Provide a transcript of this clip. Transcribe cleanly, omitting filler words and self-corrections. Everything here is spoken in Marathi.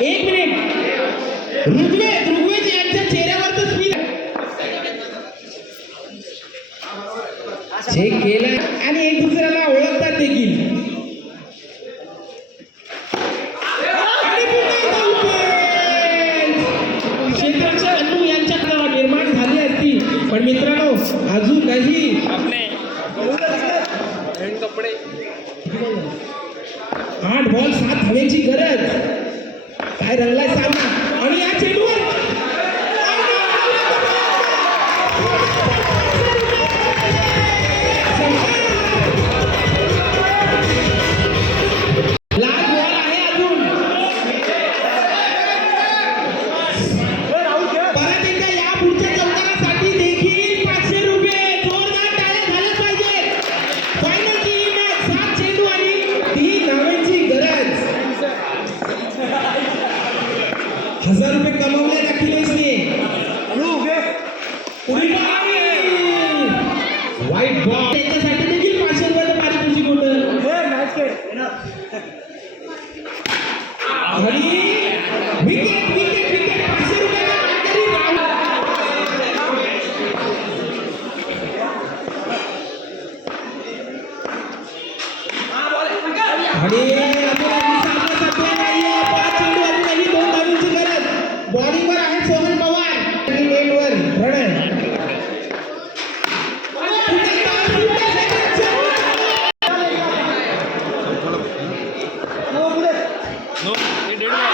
एक मिनिट. ऋग्वेद यांच्या चेहऱ्यावर तर स्मित चेक केलं आणि एक दुसऱ्याला ओळखतात देखील. क्षेत्राच्या अनु यांच्याकडे निर्माण झाली असती पण मित्रांनो अजूनही 8 बॉल 7 धावेची गरज. काय रंगलाय सामना आणि या चेंडूवर लास्ट बॉल आहे अजून. परत एकदा या पुढच्या चौकारासाठी देखील 500 रुपये. जोरदार टाळ्या झाल्या पाहिजे. फायनल टीम 7 चेंडू आणि 3 धावांची गरज. 1000 रुपये कमवले अखिलेशने. वाईट बॉल त्याच्यासाठी देखील 500 रुपये पारितोषिक होतं. आणि विकेट विकेट विकेट 500 रुपयाला मानकरी राहुल. आणि अजूनही सामना संपला नाहीये. 5 चेंडू अजूनही 2 धावांची गरज. बॉलिंगवर आहे सोहन पवार आणि नेटवर प्रणय. No, he didn't.